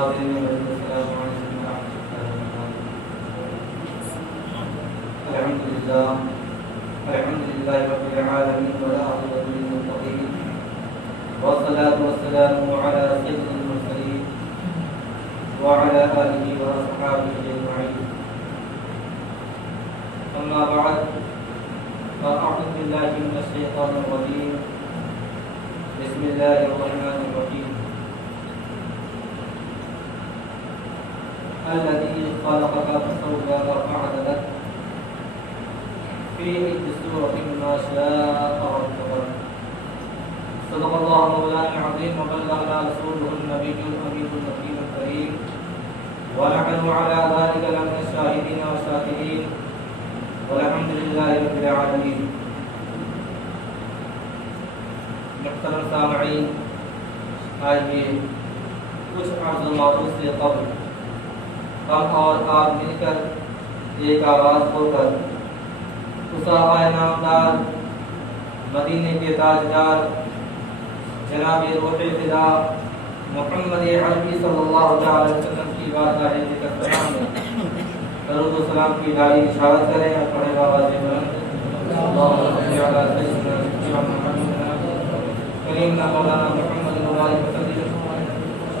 حاضرین السلام علیکم ورحمۃ اللہ وبرکاتہ۔ الحمد للہ رب العالمین والعاقبۃ للمتقین والصلاة والسلام علی سید المرسلین وعلى آلہ وصحبہ اجمعین، اما بعد فاعوذ باللہ من الشیطان الرجیم، بسم اللہ الرحمن الرحیم۔ الذي خلقك فسواك فعدلك في أي سورة ما شاء ركبك۔ صدق الله مولانا العظيم وبلغنا رسوله النبي الأمين الكريم الكريم، ونحن على ذلك لمن الشاهدين والشاكرين، والحمد لله رب العالمين۔ محترم سامعین، آئیے کچھ عرض و معروض سے قبل ہم اور آپ مل کر ایک آواز ہو کر صحابہ نامدار، مدینے کے تاجدار جناب روح فدا محمد عربی صلی اللہ علیہ وسلم کی بارگاہ کرام میں درود و سلام کی ڈالی اشارت کریں اور پڑھے آواز بلند اللہم صل علی سیدنا کریم مولانا محمد وعلیہ وسلم،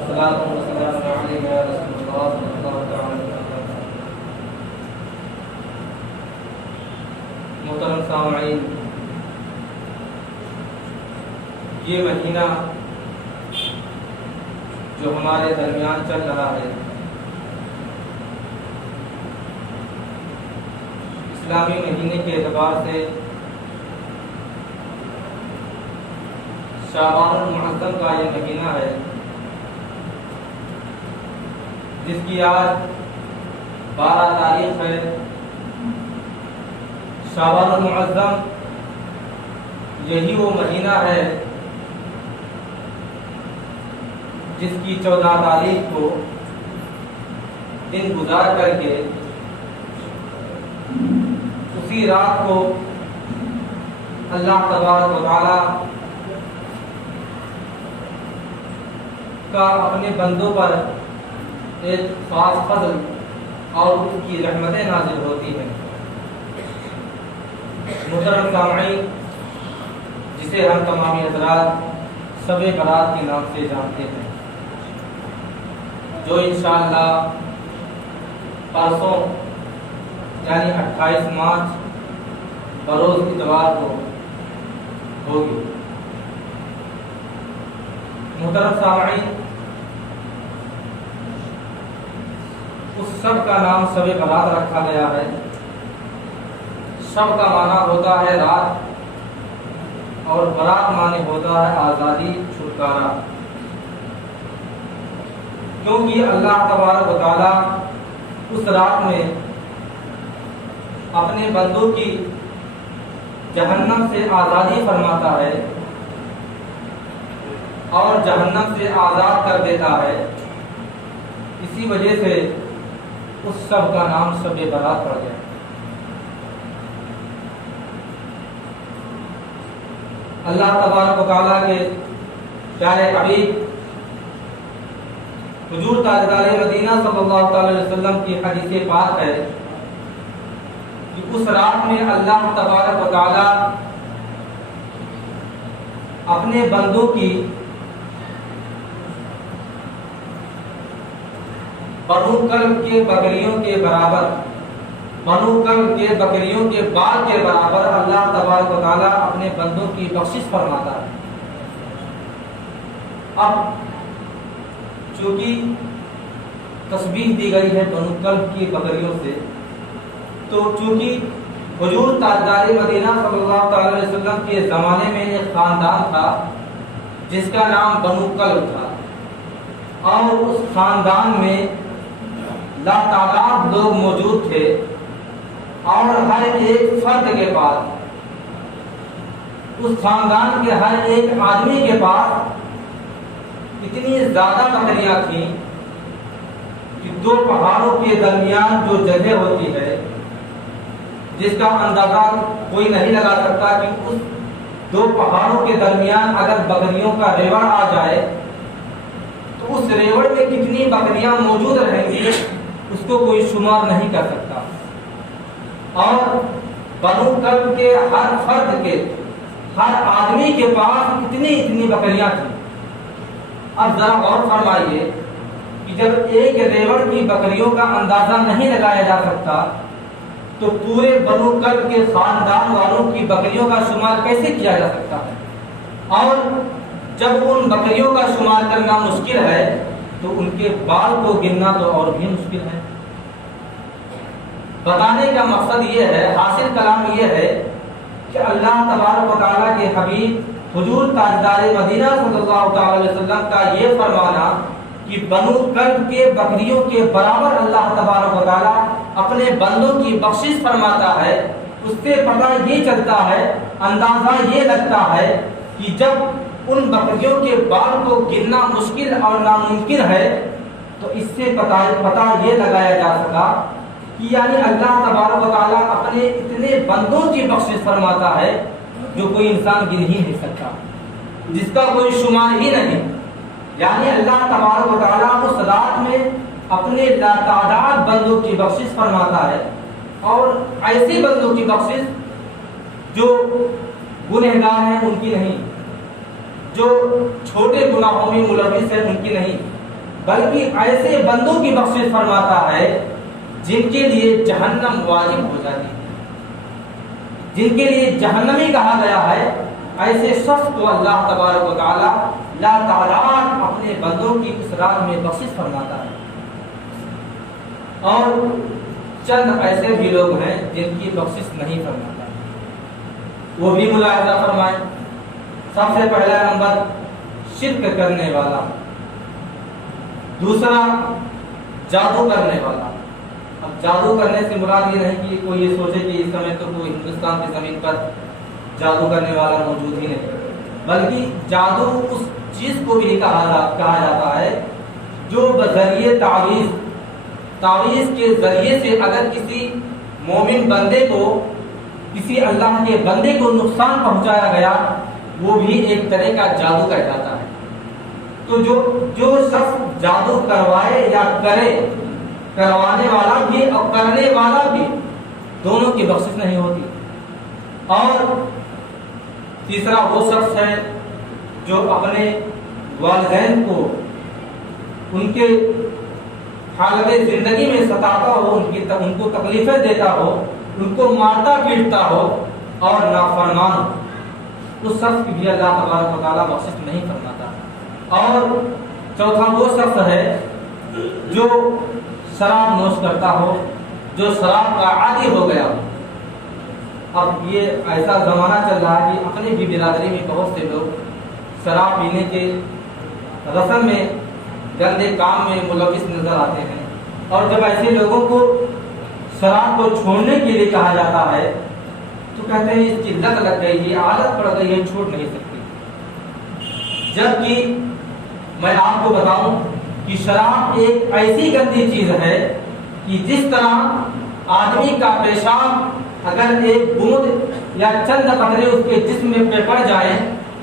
صلاۃ و سلام علیہ یا رسول اللہ صلی اللہ تعالی علیہ وسلم۔ محترم سامعین، یہ مہینہ جو ہمارے درمیان چل رہا ہے، اسلامی مہینے کے اعتبار سے شعبان المعظم کا یہ مہینہ ہے، جس کی آج 12 تاریخ ہے۔ شعبان المعظم یہی وہ مہینہ ہے جس کی 14 تاریخ کو دن گزار کر کے اسی رات کو اللہ تبارک و تعالی کا اپنے بندوں پر ایک خاص فضل اور اس کی رحمتیں نازل ہوتی ہیں۔ محترم سامعین، جسے ہم تمامی حضرات شب برات کے نام سے جانتے ہیں، جو انشاءاللہ پرسوں یعنی 28 مارچ بروز اتوار کو ہوگی۔ محترم سامعین، اس شب کا نام شب برات رکھا گیا ہے۔ شب کا معنی ہوتا ہے رات، اور برات معنی ہوتا ہے آزادی، چھٹکارا، کیونکہ اللہ تبارک و تعالی اس رات میں اپنے بندوں کی جہنم سے آزادی فرماتا ہے اور جہنم سے آزاد کر دیتا ہے۔ اسی وجہ سے اس شب کا نام شب برات پڑ گیا۔ اللہ تبارک و تعالیٰ کے پیارے حبیب حضور تاجدار مدینہ صلی اللہ علیہ وسلم کی حدیث پاک ہے کہ اس رات میں اللہ تبارک و تعالیٰ اپنے بندوں کی بنو کلب کے بکریوں کے برابر، بنو کلب کے بکریوں کے بال کے برابر اللہ تبارک و تعالیٰ اپنے بندوں کی بخشش فرماتا ہے۔ اب چونکہ تشبیہ دی گئی ہے بنو کلب کی بکریوں سے، تو چونکہ حضور تاجدار مدینہ صلی اللہ علیہ وسلم کے زمانے میں ایک خاندان تھا جس کا نام بنو کلب تھا، اور اس خاندان میں لاتعداد لوگ موجود تھے، اور ہر ایک فرد کے پاس، اس خاندان کے ہر ایک آدمی کے پاس اتنی زیادہ بکریاں تھیں کہ دو پہاڑوں کے درمیان جو جگہ ہوتی ہے جس کا اندازہ کوئی نہیں لگا سکتا کہ اس دو پہاڑوں کے درمیان اگر بکریوں کا ریوڑ آ جائے تو اس ریوڑ میں کتنی بکریاں موجود رہیں گی اس کو کوئی شمار نہیں کر سکتا. اور بنو کلب کے ہر فرد کے، ہر آدمی کے پاس اتنی بکریاں تھیں. اب ذرا غور فرمائیے کہ جب ایک ریوڑ کی بکریوں کا اندازہ نہیں لگایا جا سکتا تو پورے بنو کلب کے خاندان والوں کی بکریوں کا شمار کیسے کیا جا سکتا ہے؟ اور جب ان بکریوں کا شمار کرنا مشکل ہے تو ان کے بال کو گننا تو اور بھی مشکل ہے. بتانے کا مقصد یہ ہے، حاصل کلام یہ ہے کہ اللہ تبارک و تعالیٰ کے حبیب حضور تاجدار مدینہ صلی اللہ تعالی علیہ وسلم کا یہ فرمانا کہ بنو کلب کے بکریوں کے برابر اللہ تبارک و تعالیٰ اپنے بندوں کی بخشش فرماتا ہے، اس سے پتہ یہ چلتا ہے، اندازہ یہ لگتا ہے کہ جب ان بکریوں کے بال کو گننا مشکل اور ناممکن ہے تو اس سے پتہ یہ لگایا جا سکا کہ یعنی اللہ تبارک و تعالیٰ اپنے اتنے بندوں کی بخشش فرماتا ہے جو کوئی انسان گن ہی نہیں سکتا، جس کا کوئی شمار ہی نہیں. یعنی اللہ تبارک و تعالیٰ اس رات میں اپنے لاتعداد بندوں کی بخشش فرماتا ہے، اور ایسی بندوں کی بخشش جو گنہگار ہیں ان کی نہیں، جو چھوٹے گناہوں میں ملوث ہیں ان کی نہیں، بلکہ ایسے بندوں کی بخشش فرماتا ہے جن کے لیے جہنم واجب ہو جاتی ہے، جن کے لیے جہنمی کہا گیا ہے. ایسے شخص کو اللہ تبارک و تعالیٰ لا تعداد اپنے بندوں کی اس رات میں بخشش فرماتا ہے. اور چند ایسے بھی لوگ ہیں جن کی بخشش نہیں فرماتا، وہ بھی ملاحظہ فرمائیں. سب سے پہلا نمبر شرک کرنے والا، دوسرا جادو کرنے والا. اب جادو کرنے سے مراد یہ نہیں کہ کوئی یہ سوچے کہ اس سمے تو کوئی ہندوستان کی زمین پر جادو کرنے والا موجود ہی نہیں، بلکہ جادو اس چیز کو بھی کہا جاتا ہے جو بذریعے تعویذ کے ذریعے سے اگر کسی مومن بندے کو، کسی اللہ کے بندے کو نقصان پہنچایا گیا وہ بھی ایک طرح کا جادو کہلاتا ہے. تو جو شخص جادو کروائے یا کرے، کروانے والا بھی اور کرنے والا بھی دونوں کی بخشش نہیں ہوتی. اور تیسرا وہ شخص ہے جو اپنے والدین کو ان کے حالت زندگی میں ستاتا ہو، ان کو تکلیفیں دیتا ہو، ان کو مارتا پیٹتا ہو اور نافرمان ہو، اس شخص کی بھی اللہ تبارک و تعالیٰ بخشش نہیں فرماتا. اور چوتھا وہ شخص ہے جو شراب نوش کرتا ہو، جو شراب کا عادی ہو گیا ہو. اب یہ ایسا زمانہ چل رہا ہے کہ اپنی بھی برادری میں بہت سے لوگ شراب پینے کے رسم میں، گندے کام میں ملوث نظر آتے ہیں. اور جب ایسے لوگوں کو شراب کو چھوڑنے کے لیے کہا جاتا ہے تو کہتے ہیں اس کی لت لگ گئی ہے، عادت پڑ گئی ہے، چھوڑ نہیں سکتی. جبکہ میں آپ کو بتاؤں کہ شراب ایک ایسی گندی چیز ہے کہ جس طرح آدمی کا پیشاب اگر ایک بوند یا چند قطرے اس کے جسم میں پڑ جائیں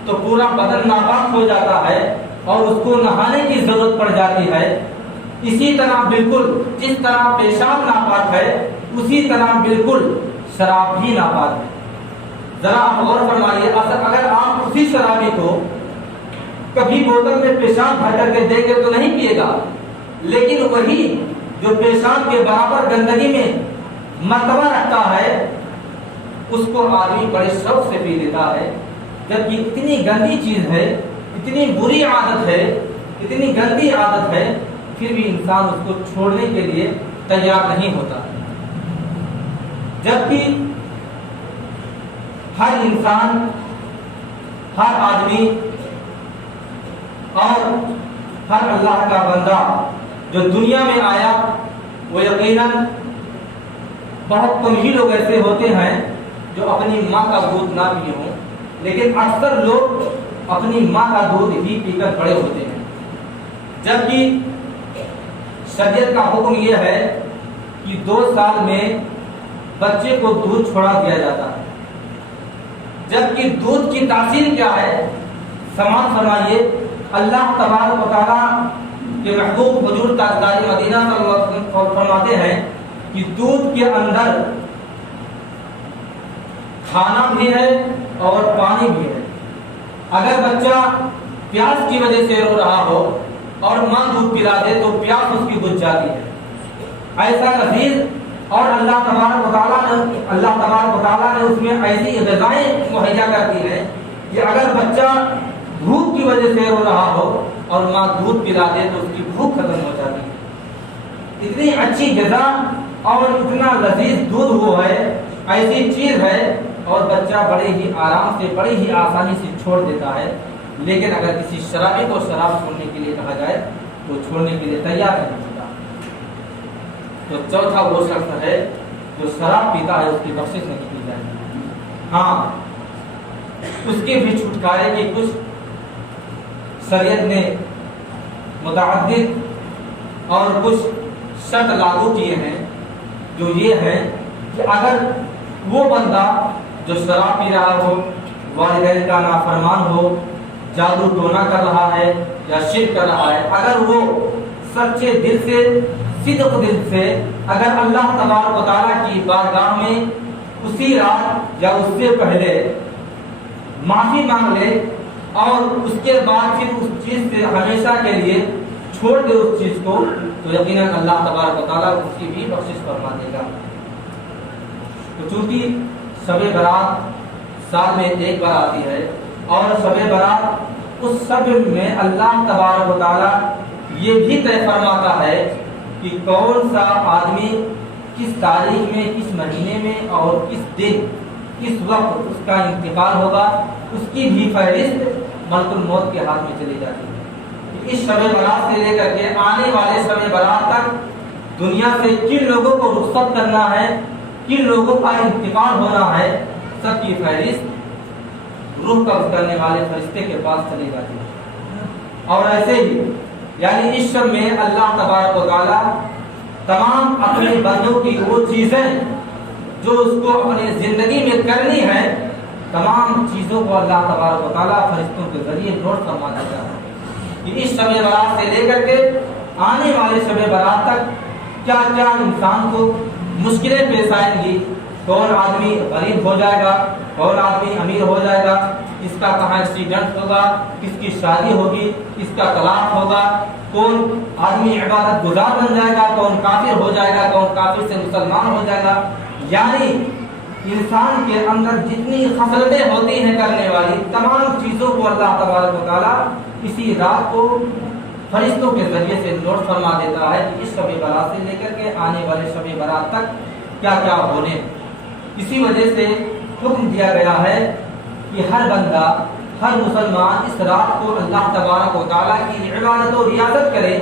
تو پورا بدن ناپاک ہو جاتا ہے اور اس کو نہانے کی ضرورت پڑ جاتی ہے، اسی طرح بالکل جس طرح پیشاب ناپاک ہے اسی طرح بالکل شراب بھی ناپاک ہے. ذرا آپ غور فرمائیے، اگر آپ اسی شرابی کو کبھی بوتل میں پیشاب بھر کر کے دیں گے تو نہیں پیے گا، لیکن وہی جو پیشاب کے برابر گندگی میں مرتبہ رکھتا ہے اس کو آدمی بڑے شوق سے پی لیتا ہے. جبکہ اتنی گندی چیز ہے، اتنی بری عادت ہے، اتنی گندی عادت ہے، پھر بھی انسان اس کو چھوڑنے کے لیے تیار نہیں ہوتا. جبکہ ہر انسان، ہر آدمی اور ہر اللہ کا بندہ جو دنیا میں آیا وہ یقیناً بہت کم ہی لوگ ایسے ہوتے ہیں جو اپنی ماں کا دودھ نہ پیے ہوں، لیکن اکثر لوگ اپنی ماں کا دودھ ہی پی کر بڑے ہوتے ہیں. جبکہ شریعت کا حکم یہ ہے کہ 2 سال میں بچے کو دودھ چھوڑا دیا جاتا ہے. جبکہ دودھ کی تاثیر کیا ہے؟ سماعت فرمائیے، اللہ تبارک و تعالیٰ کہ محبوب حضور تاجدار مدینہ صلی اللہ علیہ وسلم فرماتے ہیں کہ دودھ کے اندر کھانا بھی ہے اور پانی بھی ہے. اگر بچہ پیاس کی وجہ سے رو رہا ہو اور ماں دودھ پلا دے تو پیاس اس کی بجھ جاتی ہے. ایسا لذیذ اور اللہ تبارک و تعالیٰ نے اس میں ایسی غذائیں مہیا کر دی ہیں کہ اگر بچہ بھوک کی وجہ سے رو رہا ہو اور ماں دودھ پلا دے تو اس کی بھوک ختم ہو جاتی ہے. اتنی اچھی غذا اور اتنا لذیذ دودھ وہ ہے، ایسی چیز ہے، اور بچہ بڑے ہی آرام سے بڑی ہی آسانی سے چھوڑ دیتا ہے. لیکن اگر کسی شرابی کو شراب چھوڑنے کے لیے کہا جائے تو چھوڑنے کے لیے تیار نہیں ہوتا. تو چوتھا وہ شخص ہے جو شراب پیتا ہے، اس کی بخشش نہیں کی جائے گی. ہاں، اس کے بھی چھٹکارے کی کچھ شریعت نے متعدد اور کچھ شرط لاگو کیے ہیں، جو یہ ہے کہ اگر وہ بندہ جو شراب پی رہا ہو، والدین کا نافرمان ہو، جادو ٹونا کر رہا ہے یا شرک کر رہا ہے، اگر وہ سچے دل سے، صدق دل سے اگر اللہ تبارک و تعالیٰ کی بارگاہ میں اسی رات یا اس سے پہلے معافی مانگ لے اور اس کے بعد پھر اس چیز سے ہمیشہ کے لیے چھوڑ دے اس چیز کو، تو یقیناً اللہ تبارک و تعالیٰ اس کی بھی بخشش فرما دے گا. تو چونکہ شب برات سال میں ایک بار آتی ہے اور شب برات اس شب میں اللہ تبارک و تعالیٰ یہ بھی طے فرماتا ہے کہ کون سا آدمی کس تاریخ میں، کس مہینے میں اور کس دن، کس وقت اس کا انتقال ہوگا. اس کی بھی فہرست ملک الموت کے ہاتھ میں چلی جاتی ہے. اس شب برات سے لے کر کے آنے والے شب برات تک دنیا سے کن لوگوں کو رخصت کرنا ہے، کن لوگوں کا انتقال ہونا ہے، سب کی فہرست روح قبض کرنے والے فرشتے کے پاس چلی جاتی ہے. اور ایسے ہی یعنی اس شب میں اللہ تبارک و تعالیٰ تمام اپنے بندوں کی وہ چیزیں جو اس کو اپنی زندگی میں کرنی ہے، تمام چیزوں کو اللہ تبارک و تعالیٰ فرشتوں کے ذریعے نوٹ فرما دیتا ہے کہ اس شب برات سے لے کر کے آنے والے شب برات تک کیا کیا انسان کو مشکلیں پیش آئیں گی. کون آدمی غریب ہو جائے گا، کون آدمی امیر ہو جائے گا، کس کا کہاں ایکسیڈنٹ ہوگا، کس کی شادی ہوگی، کس کا طلاق ہوگا، کون آدمی عبادت گزار بن جائے گا، کون کافر ہو جائے گا، کون کافر سے مسلمان ہو جائے گا. یعنی انسان کے اندر جتنی خصلتیں ہوتی ہیں کرنے والی، تمام چیزوں کو اللہ تبارک و تعالیٰ اسی رات کو فرشتوں کے ذریعے سے نوٹ فرما دیتا ہے کہ اس شب برات سے لے کر کے آنے والے شب برات تک کیا کیا ہونے. اسی وجہ سے حکم دیا گیا ہے کہ ہر بندہ، ہر مسلمان اس رات کو اللہ تبارک و تعالیٰ کی عبادت و ریاضت کرے،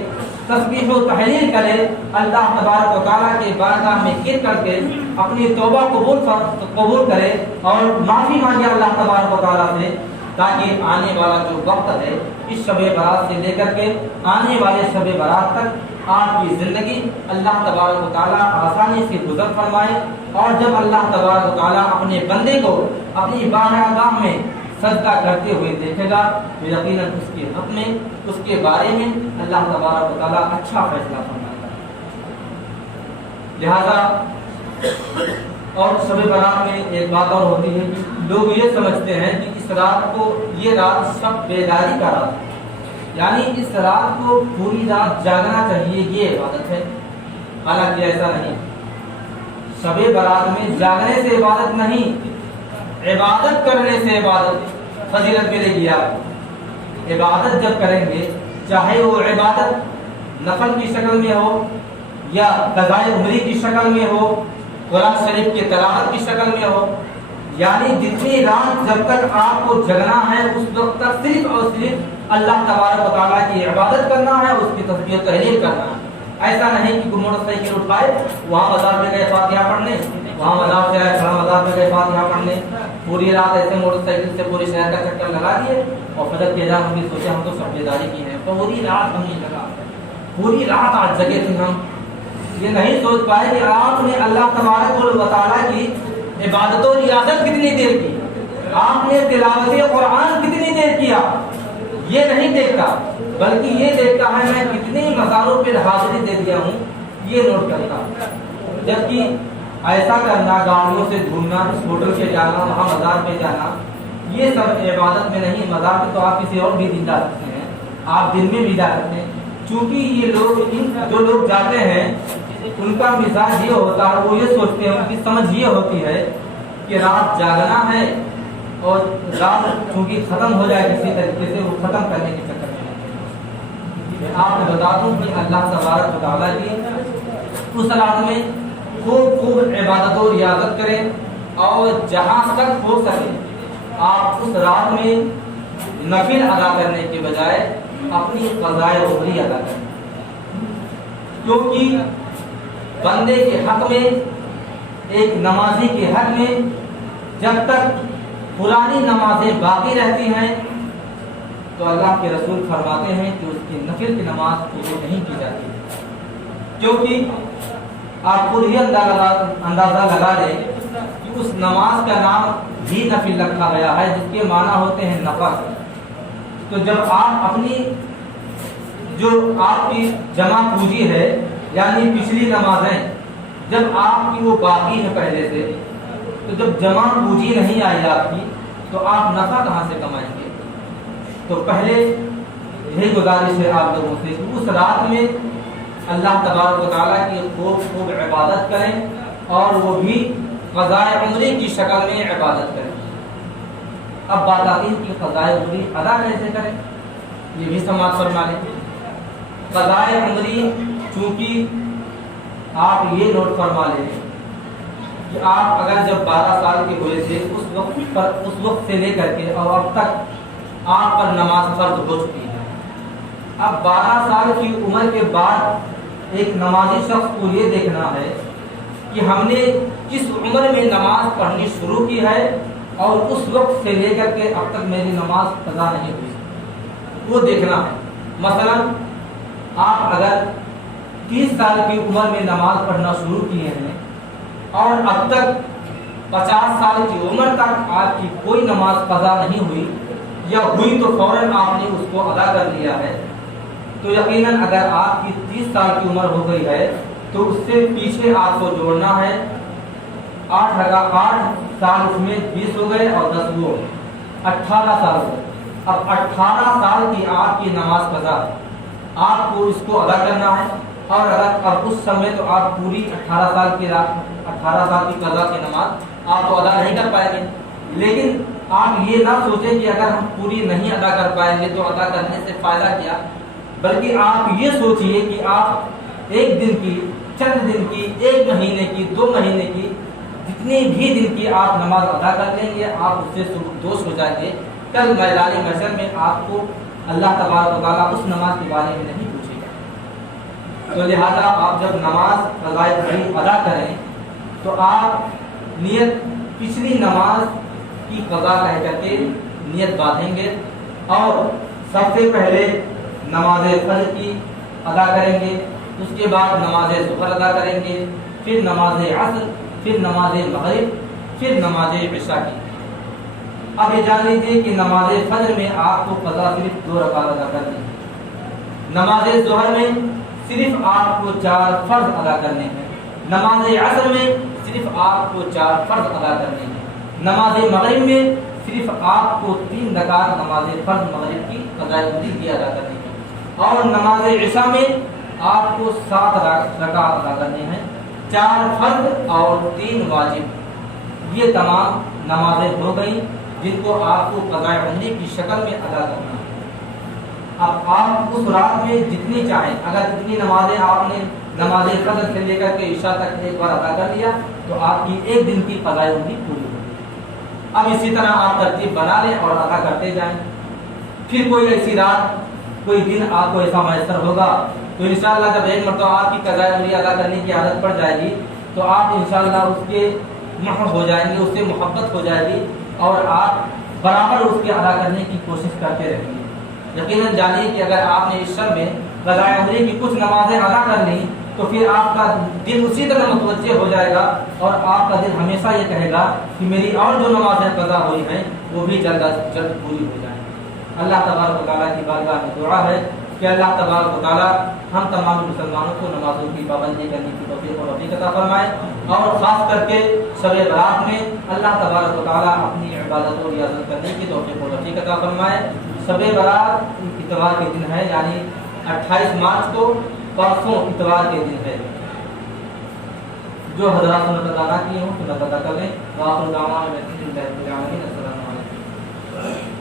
تسبیح و تحلیل کرے، اللہ تبارک و تعالیٰ کے بارگاہ میں گر کر کے اپنی توبہ قبول کرے اور معافی مانگے اللہ تبارک و تعالیٰ سے، تاکہ آنے والا جو وقت ہے اس شب برات سے لے کر کے آنے والے شب برات تک آپ کی زندگی اللہ تبارک و تعالیٰ آسانی سے گزر فرمائے. اور جب اللہ تبارک و تعالیٰ اپنے بندے کو اپنی بارگاہ میں سجدہ کرتے ہوئے دیکھے گا تو یقیناً اس کے حق میں، اس کے بارے میں اللہ تبارک و تعالیٰ اچھا فیصلہ فرمائے گا. لہذا اور شب برات میں ایک بات اور ہوتی ہے کہ لوگ یہ سمجھتے ہیں کہ اس رات کو، یہ رات شب بیداری کا رات ہے، یعنی اس رات کو پوری رات جاگنا چاہیے، یہ عبادت ہے. حالانکہ ایسا نہیں. شب برات میں جاگنے سے عبادت نہیں، عبادت کرنے سے عبادت فضیلت ملے گی. آپ عبادت جب کریں گے، چاہے وہ عبادت نفل کی شکل میں ہو یا قضائے عمری کی شکل میں ہو، قرآن شریف کی تلاوت کی شکل میں ہو، یعنی جتنی رات جب تک آپ کو جگنا ہے اس وقت تک صرف اور صرف اللہ تبارک و تعالیٰ کی عبادت کرنا ہے، اس کی تسبیح و تحلیل کرنا ہے. ایسا نہیں کہ موٹر سائیکل اٹھائے وہاں بازار میں گئے فاتحہ پڑھنے، وہاں بازار سے آئے کھڑا بازار میں گئے فاتحہ پڑھنے، پوری رات ایسے موٹر سائیکل سے پورے شہر کا چکر لگا دیے اور فجر کے اذان ہوئی، سوچے ہم تو سب بیداری کی ہے، پوری رات ہم نہیں لگا، پوری رات آج جگے تھے ہم. یہ نہیں سوچ پائے کہ آپ نے اللہ تبارک و تعالیٰ کی عبادت و ریاضت کتنی دیر کی، آپ نے تلاوت قرآن کتنی دیر کیا. یہ نہیں دیکھتا، بلکہ یہ دیکھتا ہے میں کتنے مزاروں پہ حاضری دے دیا ہوں، یہ نوٹ کرتا ہوں۔ جبکہ ایسا کرنا، گاڑیوں سے گھومنا، اس ہوٹل پہ جانا، وہاں مزار پہ جانا، یہ سب عبادت میں نہیں۔ مزار پہ تو آپ کسی اور بھی دن جا سکتے ہیں، آپ دن میں بھی جا سکتے ہیں، چونکہ یہ لوگ، جو لوگ جاتے ہیں ان کا مزاج یہ ہوتا ہے، وہ یہ سوچتے ہیں، ان کی سمجھ یہ ہوتی ہے کہ رات جاگنا ہے اور رات چونکہ ختم ہو جائے کسی طریقے سے، وہ ختم کرنے کے چکر میں آپ کو بتا دوں کہ اللہ تبارک و تعالیٰ کی اس رات میں خوب عبادت و ریاضت کریں، اور جہاں تک ہو سکے آپ اس رات میں نفل ادا کرنے کے بجائے اپنی قضائے عمری ادا کریں، کیونکہ بندے کے حق میں، ایک نمازی کے حق میں، جب تک پرانی نمازیں باقی رہتی ہیں تو اللہ کے رسول فرماتے ہیں کہ اس کی نفل کی نماز پوری نہیں کی جاتی، کیونکہ آپ خود ہی اندازہ لگا لیں کہ اس نماز کا نام بھی نفل رکھا گیا ہے، جس کے معنی ہوتے ہیں نفل۔ تو جب آپ اپنی جو آپ کی جمع پوجی ہے، یعنی پچھلی نمازیں جب آپ کی وہ باقی ہے پہلے سے، تو جب جمع پوجی نہیں آئی آپ کی تو آپ نفع کہاں سے کمائیں گے؟ تو پہلے یہی گزارش ہے آپ لوگوں سے کہ اس رات میں اللہ تبارک و تعالیٰ کی خوب عبادت کریں، اور وہ بھی قضائے عمری کی شکل میں عبادت کریں۔ اب بات آتی ہے کہ قضائے عمری ادا کیسے کریں، یہ بھی سماعت فرما لیں۔ قضائے عمری چونکہ آپ یہ نوٹ فرما لیں کہ آپ اگر جب 12 سال کے ہوئے تھے اس وقت سے لے کر کے اور اب تک آپ پر نماز فرض ہو چکی ہے۔ اب 12 سال کی عمر کے بعد ایک نمازی شخص کو یہ دیکھنا ہے کہ ہم نے کس عمر میں نماز پڑھنی شروع کی ہے، اور اس وقت سے لے کر کے اب تک میری نماز قضا نہیں ہوئی، وہ دیکھنا ہے۔ مثلا آپ اگر 30 سال کی عمر میں نماز پڑھنا شروع کیے ہیں اور اب تک 50 سال کی عمر تک آپ کی کوئی نماز قضا نہیں ہوئی، یا ہوئی تو فوراً آپ نے اس کو ادا کر لیا ہے، تو یقیناً اگر آپ کی 30 سال کی عمر ہو گئی ہے تو اس سے پیچھے آپ کو جوڑنا ہے 8 سال، اس میں 20 ہو گئے اور 10 وہ 18 سال ہو گئے۔ اب 18 سال کی آپ کی نماز قضا، آپ کو اس کو ادا کرنا ہے، اور اگر اب اس سمے تو آپ پوری 18 سال کی قضا کی نماز آپ کو ادا نہیں کر پائیں گے، لیکن آپ یہ نہ سوچیں کہ اگر ہم پوری نہیں ادا کر پائیں گے تو ادا کرنے سے فائدہ کیا، بلکہ آپ یہ سوچئے کہ آپ ایک دن کی، چند دن کی، 1 مہینے کی، 2 مہینے کی، جتنی بھی دن کی آپ نماز ادا کر لیں گے، آپ اس سے دوست ہو جائیں گے۔ کل میدان محشر میں آپ کو اللہ تبارک و تعالیٰ اس نماز کے بارے میں نہیں پوچھے گا۔ تو لہذا آپ جب نماز قضائے عمری ادا کریں تو آپ نیت پچھلی نماز کی قضا کہہ کر کے نیت باندھیں گے، اور سب سے پہلے نماز فجر کی ادا کریں گے، اس کے بعد نماز ظہر ادا کریں گے، پھر نماز عصر، پھر نماز مغرب، پھر نماز عشاء کی۔ اب یہ جان لیجیے کہ نماز فجر میں آپ کو قضا صرف 2 رکعت ادا کرنی ہے، نماز ظہر میں صرف آپ کو 4 فرض ادا کرنے ہیں، نماز عصر میں صرف آپ کو 4 فرض ادا کرنے ہیں، نماز مغرب میں صرف آپ کو 3 رکعت نماز فرض مغرب کی قضاء عمری کی ادا کرنی ہے، اور نماز عشاء میں آپ کو 7 رکعت ادا کرنے ہیں، 4 فرض اور 3 واجب۔ یہ تمام نمازیں ہو گئیں جن کو آپ کو قضاء عمری کی شکل میں ادا کرنا ہے۔ اب آپ اس رات میں جتنی چاہیں، اگر جتنی نمازیں آپ نے نماز فجر سے لے کر کے عشاء تک ایک بار ادا کر لیا تو آپ کی 1 دن کی قضاء عمری پوری ہوگی۔ اب اسی طرح آپ ترتیب بنا لیں اور ادا کرتے جائیں۔ پھر کوئی ایسی رات، کوئی دن آپ کو ایسا میسر ہوگا تو انشاءاللہ جب ایک مرتبہ آپ کی قضاء عمری ادا کرنے کی عادت پڑ جائے گی تو آپ انشاءاللہ اس کے محب ہو جائیں گے، اس سے محبت ہو جائے گی، اور آپ برابر اس کے ادا کرنے کی کوشش کرتے رہیں گے۔ یقیناً جانیے کہ اگر آپ نے اس شب میں قضاء عمری کی کچھ نمازیں ادا کر لیں تو پھر آپ کا دل اسی طرح متوجہ ہو جائے گا، اور آپ کا دل ہمیشہ یہ کہے گا کہ میری اور جو نمازیں قضا ہوئی ہیں وہ بھی جلد از جلد پوری ہو جائیں۔ اللہ تبارک و تعالیٰ کی بارگاہ میں دعا ہے کہ اللہ تبارک و تعالیٰ ہم تمام مسلمانوں کو نمازوں کی پابندی کرنے کی توفیق و رفیق عطا فرمائے، اور خاص کر کے شب برات میں اللہ تبارک و تعالیٰ اپنی عبادت و ریاضت کرنے کی توفیق و رفیق عطا فرمائے۔ شب برات اتوار کے دن ہے، یعنی 28 مارچ کو، پرسوں اتوار کے دن ہے۔ جو حضرات سنت ادا نہ کیے ہوں سنت ادا کر لیں۔ وآخر دعوانا الحمد للہ رب العالمین۔ السلام علیکم۔